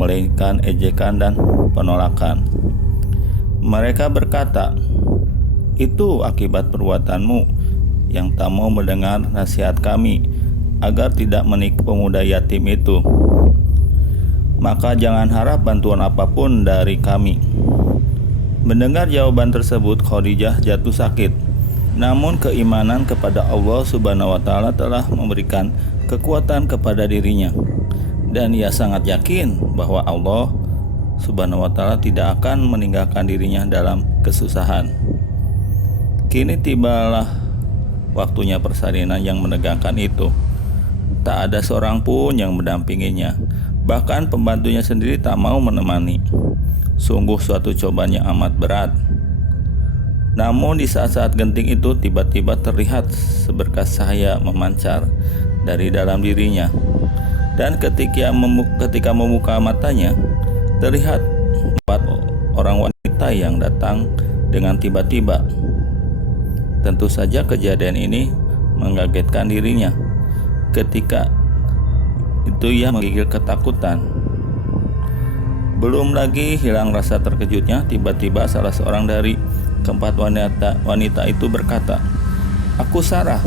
melainkan ejekan dan penolakan. Mereka berkata, "Itu akibat perbuatanmu yang tak mau mendengar nasihat kami agar tidak menikah pemuda yatim itu. Maka jangan harap bantuan apapun dari kami." Mendengar jawaban tersebut, Khadijah jatuh sakit. Namun keimanan kepada Allah Subhanahu wa taala telah memberikan kekuatan kepada dirinya, dan ia sangat yakin bahwa Allah Subhanahu wa taala tidak akan meninggalkan dirinya dalam kesusahan. Kini tibalah waktunya persalinan yang menegangkan itu. Tak ada seorang pun yang mendampinginya. Bahkan pembantunya sendiri tak mau menemani. Sungguh suatu cobaan yang amat berat. Namun di saat-saat genting itu tiba-tiba terlihat seberkas cahaya memancar dari dalam dirinya. Dan ketika membuka matanya, terlihat 4 orang wanita yang datang dengan tiba-tiba. Tentu saja kejadian ini mengagetkan dirinya. Ketika itu ia menggigil ketakutan. Belum lagi hilang rasa terkejutnya, tiba-tiba salah seorang dari keempat wanita itu berkata, "Aku Sarah,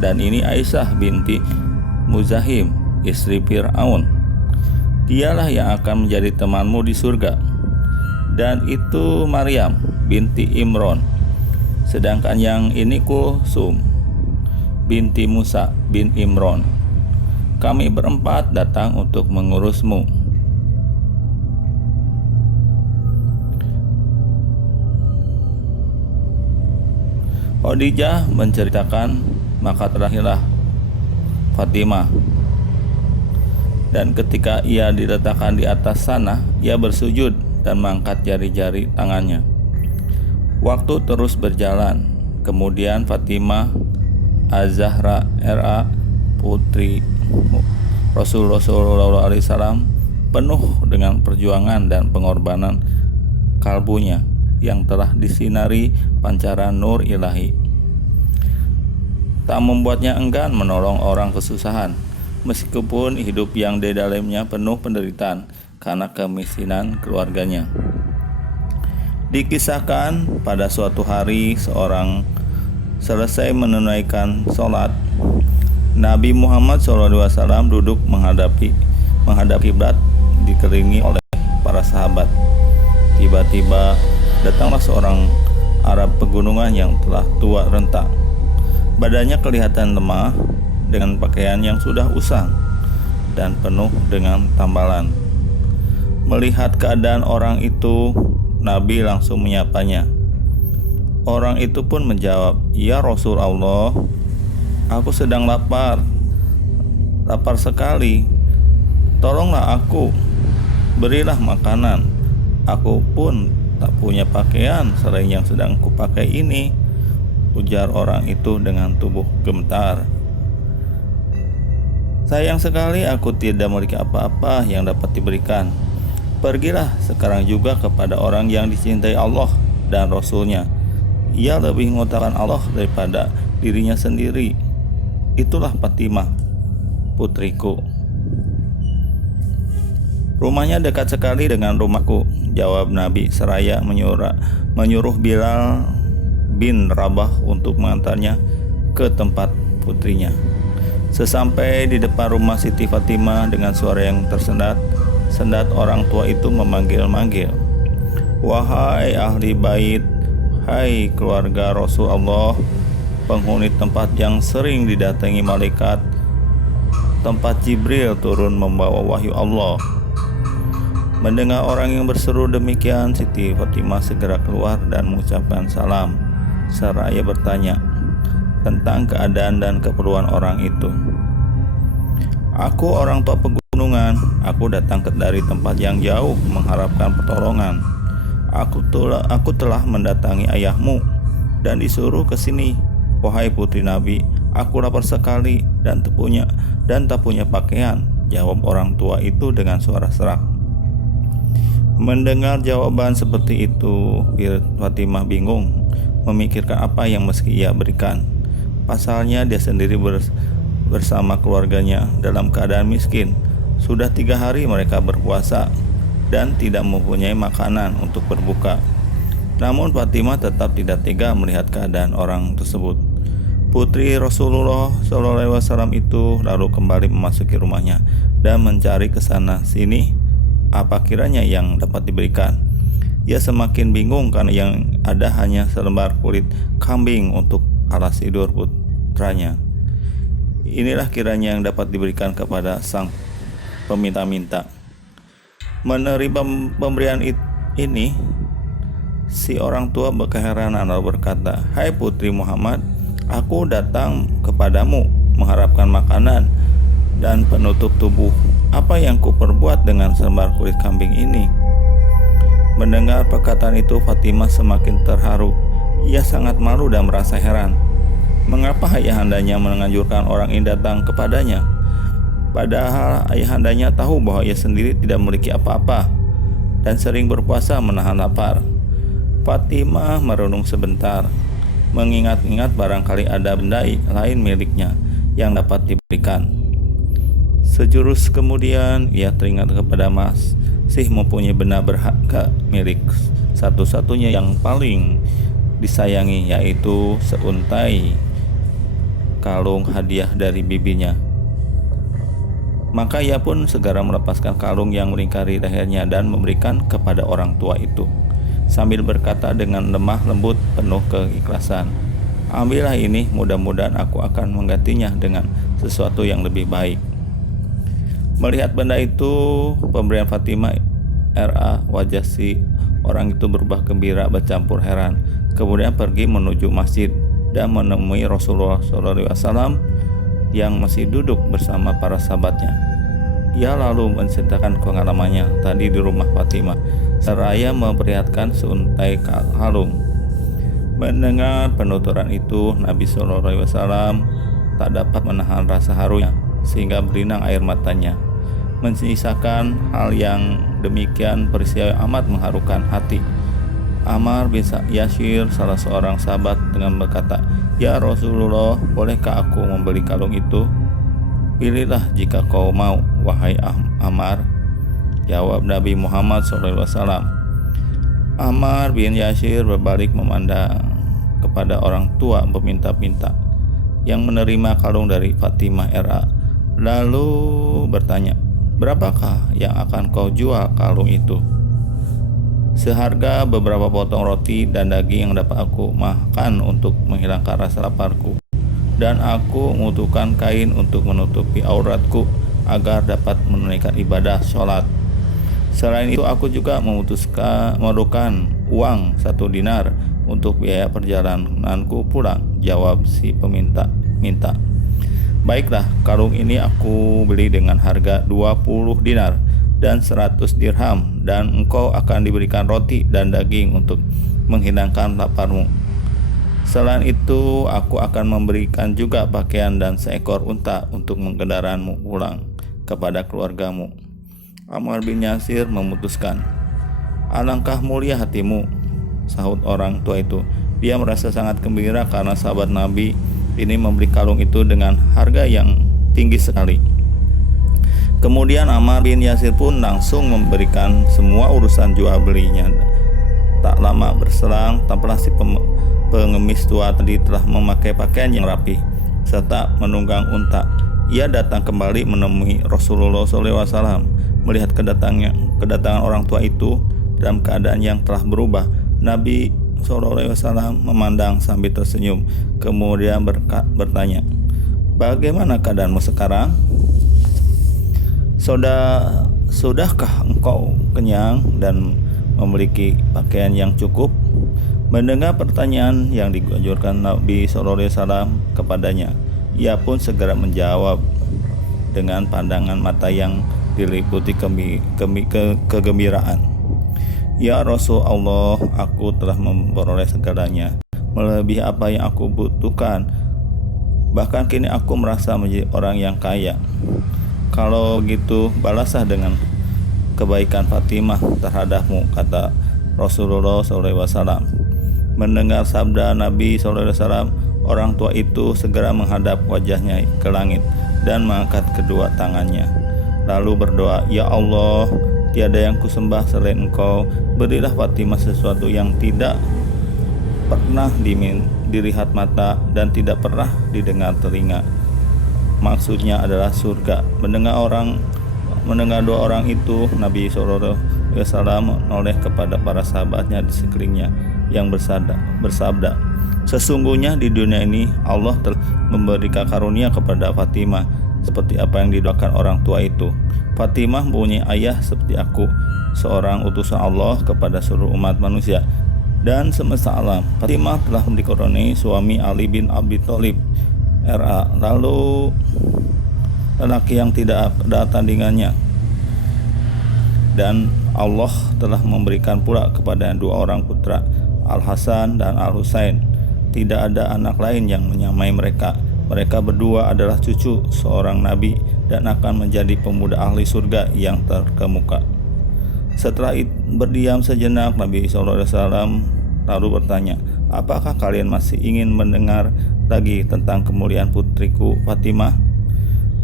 dan ini Aisyah binti Muzahim, istri Fir'aun. Dialah yang akan menjadi temanmu di surga. Dan itu Maryam binti Imron. Sedangkan yang ini Kulsum binti Musa bin Imron. Kami berempat datang untuk mengurusmu." Khadijah menceritakan, maka terakhirlah Fatimah. Dan ketika ia diletakkan di atas sana, ia bersujud dan mengangkat jari-jari tangannya. Waktu terus berjalan. Kemudian Fatimah Az-Zahra RA, putri Rasulullah SAW, penuh dengan perjuangan dan pengorbanan kalbunya yang telah disinari pancaran nur ilahi, tak membuatnya enggan menolong orang kesusahan, meskipun hidup yang di dalamnya penuh penderitaan karena kemiskinan keluarganya. Dikisahkan pada suatu hari seorang selesai menunaikan sholat, Nabi Muhammad SAW duduk menghadap kiblat dikelilingi oleh para sahabat. Tiba-tiba datanglah seorang Arab pegunungan yang telah tua renta. Badannya kelihatan lemah dengan pakaian yang sudah usang dan penuh dengan tambalan. Melihat keadaan orang itu, Nabi langsung menyapanya. Orang itu pun menjawab, "Ya Rasulullah, aku sedang lapar sekali. Tolonglah aku, berilah makanan. Aku pun tak punya pakaian selain yang sedang kupakai ini," ujar orang itu dengan tubuh gemetar. "Sayang sekali aku tidak memiliki apa-apa yang dapat diberikan. Pergilah sekarang juga kepada orang yang dicintai Allah dan Rasulnya. Ia lebih mengutamakan Allah daripada dirinya sendiri. Itulah Fatimah, putriku." "Rumahnya dekat sekali dengan rumahku," jawab Nabi seraya menyuruh Bilal bin Rabah untuk mengantarnya ke tempat putrinya. Sesampai di depan rumah Siti Fatimah, dengan suara yang tersendat orang tua itu memanggil-manggil, "Wahai ahli bait, hai keluarga Rasulullah, penghuni tempat yang sering didatangi malaikat, tempat Jibril turun membawa wahyu Allah." Mendengar orang yang berseru demikian, Siti Fatimah segera keluar dan mengucapkan salam, seraya bertanya tentang keadaan dan keperluan orang itu. "Aku orang tua pegunungan. Aku datang dari tempat yang jauh mengharapkan pertolongan. Aku telah mendatangi ayahmu dan disuruh ke sini. Wahai putri Nabi, aku lapar sekali dan tak punya pakaian," jawab orang tua itu dengan suara serak. Mendengar jawaban seperti itu, Fatimah bingung memikirkan apa yang mesti ia berikan. Pasalnya dia sendiri bersama keluarganya dalam keadaan miskin. Sudah 3 hari mereka berpuasa dan tidak mempunyai makanan untuk berbuka. Namun Fatimah tetap tidak tega melihat keadaan orang tersebut. Putri Rasulullah SAW itu lalu kembali memasuki rumahnya dan mencari ke sana sini apa kiranya yang dapat diberikan. Ia semakin bingung karena yang ada hanya selembar kulit kambing untuk alas tidur putranya. Inilah kiranya yang dapat diberikan kepada sang peminta-minta. Menerima pemberian ini, si orang tua berkeheranan lalu berkata, "Hai putri Muhammad, aku datang kepadamu mengharapkan makanan dan penutup tubuh. Apa yang kuperbuat dengan selembar kulit kambing ini?" Mendengar perkataan itu, Fatimah semakin terharu. Ia sangat malu dan merasa heran. Mengapa ayahandanya menganjurkan orang ini datang kepadanya? Padahal ayahandanya tahu bahwa ia sendiri tidak memiliki apa-apa dan sering berpuasa menahan lapar. Fatimah merenung sebentar, mengingat-ingat barangkali ada benda lain miliknya yang dapat diberikan. Sejurus kemudian ia teringat kepada masih mempunyai benda berharga milik satu-satunya yang paling disayangi, yaitu seuntai kalung hadiah dari bibinya. Maka ia pun segera melepaskan kalung yang melingkari lehernya dan memberikan kepada orang tua itu, sambil berkata dengan lemah lembut penuh keikhlasan, "Ambillah ini, mudah-mudahan aku akan menggantinya dengan sesuatu yang lebih baik." Melihat benda itu, pemberian Fatimah R.A., wajah si orang itu berubah gembira bercampur heran. Kemudian pergi menuju masjid dan menemui Rasulullah SAW yang masih duduk bersama para sahabatnya. Ia lalu menceritakan pengalamannya tadi di rumah Fatimah, seraya memperlihatkan seuntai kalung. Mendengar penuturan itu, Nabi SAW tak dapat menahan rasa harunya sehingga berlinang air matanya. Menyisakan hal yang demikian peristiwa amat mengharukan hati. Ammar bin Yasir, salah seorang sahabat, dengan berkata, "Ya Rasulullah, bolehkah aku membeli kalung itu?" "Pilihlah jika kau mau, wahai Ammar," jawab Nabi Muhammad SAW. Ammar bin Yasir berbalik memandang kepada orang tua peminta-minta yang menerima kalung dari Fatimah R.A. lalu bertanya, "Berapakah yang akan kau jual kalung itu?" "Seharga beberapa potong roti dan daging yang dapat aku makan untuk menghilangkan rasa laparku, dan aku membutuhkan kain untuk menutupi auratku agar dapat menunaikan ibadah sholat. Selain itu aku juga memerlukan uang 1 dinar untuk biaya perjalananku pulang," jawab si peminta-minta. "Baiklah, kalung ini aku beli dengan harga 20 dinar dan 100 dirham, dan engkau akan diberikan roti dan daging untuk menghilangkan laparmu. Selain itu, aku akan memberikan juga pakaian dan seekor unta untuk mengendaraanmu pulang kepada keluargamu." Ammar bin Yasir memutuskan. "Alangkah mulia hatimu," sahut orang tua itu. Dia merasa sangat gembira karena sahabat Nabi ini membeli kalung itu dengan harga yang tinggi sekali. Kemudian Ammar bin Yasir pun langsung memberikan semua urusan jual belinya. Tak lama berselang, tampaklah si pengemis tua tadi telah memakai pakaian yang rapi serta menunggang unta. Ia datang kembali menemui Rasulullah SAW. Melihat kedatangan orang tua itu dalam keadaan yang telah berubah, Nabi SAW memandang sambil tersenyum, kemudian bertanya, "Bagaimana keadaanmu sekarang? Sudahkah engkau kenyang dan memiliki pakaian yang cukup?" Mendengar pertanyaan yang diajukan Nabi SAW kepadanya, ia pun segera menjawab dengan pandangan mata yang diliputi kegembiraan, "Ya Rasulullah, aku telah memperoleh segalanya, melebihi apa yang aku butuhkan. Bahkan kini aku merasa menjadi orang yang kaya. Kalau gitu, balaslah dengan kebaikan Fatimah terhadapmu," kata Rasulullah SAW. Mendengar sabda Nabi SAW, orang tua itu segera menghadap wajahnya ke langit dan mengangkat kedua tangannya. lalu berdoa, "Ya Allah, tiada yang kusembah selain Engkau. Berilah Fatimah sesuatu yang tidak pernah dilihat mata dan tidak pernah didengar telinga." Maksudnya adalah surga. Mendengar dua orang itu, Nabi SAW menoleh kepada para sahabatnya di sekelilingnya yang bersabda, "Sesungguhnya di dunia ini Allah telah memberikan karunia kepada Fatimah seperti apa yang didoakan orang tua itu. Fatimah mempunyai ayah seperti aku, seorang utusan Allah kepada seluruh umat manusia dan semesta alam. Fatimah telah dikaruniai suami Ali bin Abi Thalib RA, lalu lelaki yang tidak ada tandingannya, dan Allah telah memberikan pula kepada dua orang putra, Al-Hasan dan Al-Husain. Tidak ada anak lain yang menyamai mereka. Mereka berdua adalah cucu seorang nabi dan akan menjadi pemuda ahli surga yang terkemuka." Setelah berdiam sejenak, Nabi SAW lalu bertanya, "Apakah kalian masih ingin mendengar lagi tentang kemuliaan putriku Fatimah?"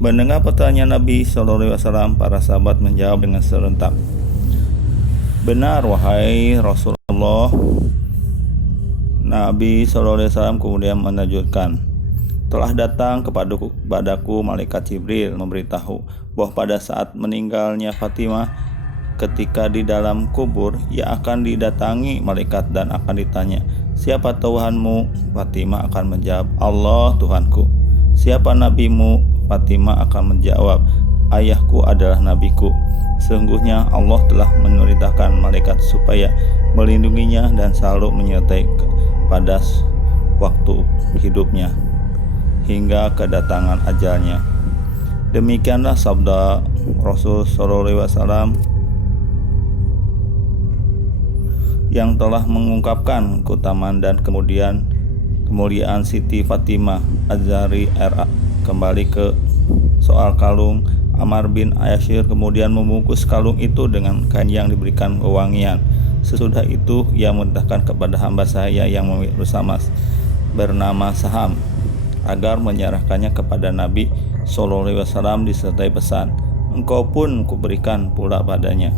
Mendengar pertanyaan Nabi SAW, para sahabat menjawab dengan serentak, "Benar, wahai Rasulullah." Nabi SAW kemudian menlanjutkan, "Telah datang kepadaku malaikat Jibril memberitahu bahwa pada saat meninggalnya Fatimah, ketika di dalam kubur, ia akan didatangi malaikat dan akan ditanya, 'Siapa Tuhanmu?' Fatimah akan menjawab, 'Allah Tuhanku.' 'Siapa nabimu?' Fatimah akan menjawab, 'Ayahku adalah nabiku.' Sesungguhnya Allah telah memerintahkan malaikat supaya melindunginya dan selalu menyertai pada waktu hidupnya hingga kedatangan ajalnya." Demikianlah sabda Rasul SAW yang telah mengungkapkan keutamaan dan kemuliaan Siti Fatimah Az-Zahra RA. Kembali ke soal kalung, Ammar bin Yasir kemudian membungkus kalung itu dengan kain yang diberikan wewangian. Sesudah itu ia memerintahkan kepada hamba saya yang bersama bernama Saham agar menyerahkannya kepada Nabi SAW disertai pesan, "Engkau pun kuberikan pula padanya."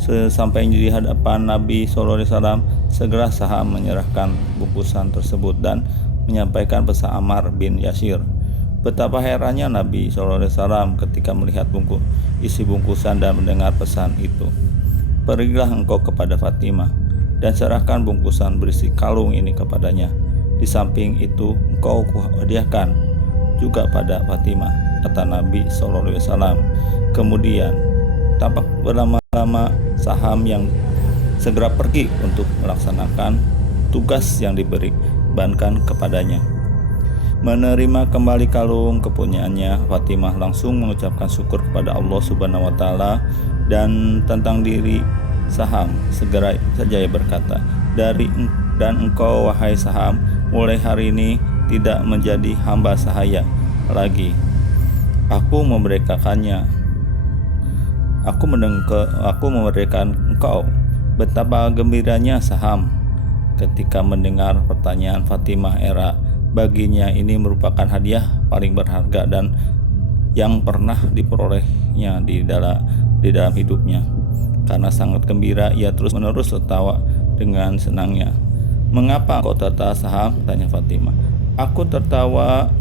Sesampainya di hadapan Nabi SAW, segera Saham menyerahkan bungkusan tersebut dan menyampaikan pesan Ammar bin Yasir. Betapa herannya Nabi SAW ketika melihat isi bungkusan dan mendengar pesan itu. "Pergilah engkau kepada Fatimah dan serahkan bungkusan berisi kalung ini kepadanya. Di samping itu engkau kuhadiahkan juga pada Fatimah," kata Nabi SAW. Kemudian tampak berlama-lama Saham yang segera pergi untuk melaksanakan tugas yang dibebankan kepadanya. Menerima kembali kalung kepunyaannya, Fatimah langsung mengucapkan syukur kepada Allah Subhanahu wa Ta'ala, dan tentang diri Saham segera saja ia berkata, Dan engkau wahai Saham, mulai hari ini tidak menjadi hamba sahaya lagi. Aku memerdekakannya. Aku memerdekakan engkau." Betapa gembiranya Saham ketika mendengar pertanyaan Fatimah era. Baginya ini merupakan hadiah paling berharga dan yang pernah diperolehnya di dalam hidupnya. Karena sangat gembira, ia terus-menerus tertawa dengan senangnya. "Mengapa kau tertawa, Saham?" tanya Fatimah. "Aku tertawa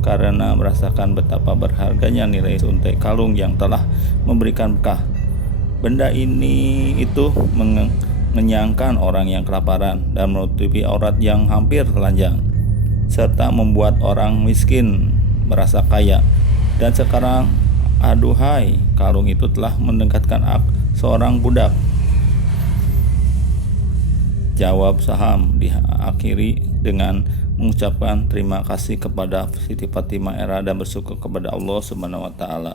karena merasakan betapa berharganya nilai seuntai kalung yang telah memberikan berkah. Benda itu mengenyangkan orang yang kelaparan dan menutupi aurat yang hampir telanjang, serta membuat orang miskin merasa kaya. Dan sekarang, aduhai, kalung itu telah mendekatkan seorang budak." Jawab Saham diakhiri dengan mengucapkan terima kasih kepada Siti Fatimah era dan bersyukur kepada Allah Subhanahu wa Ta'ala.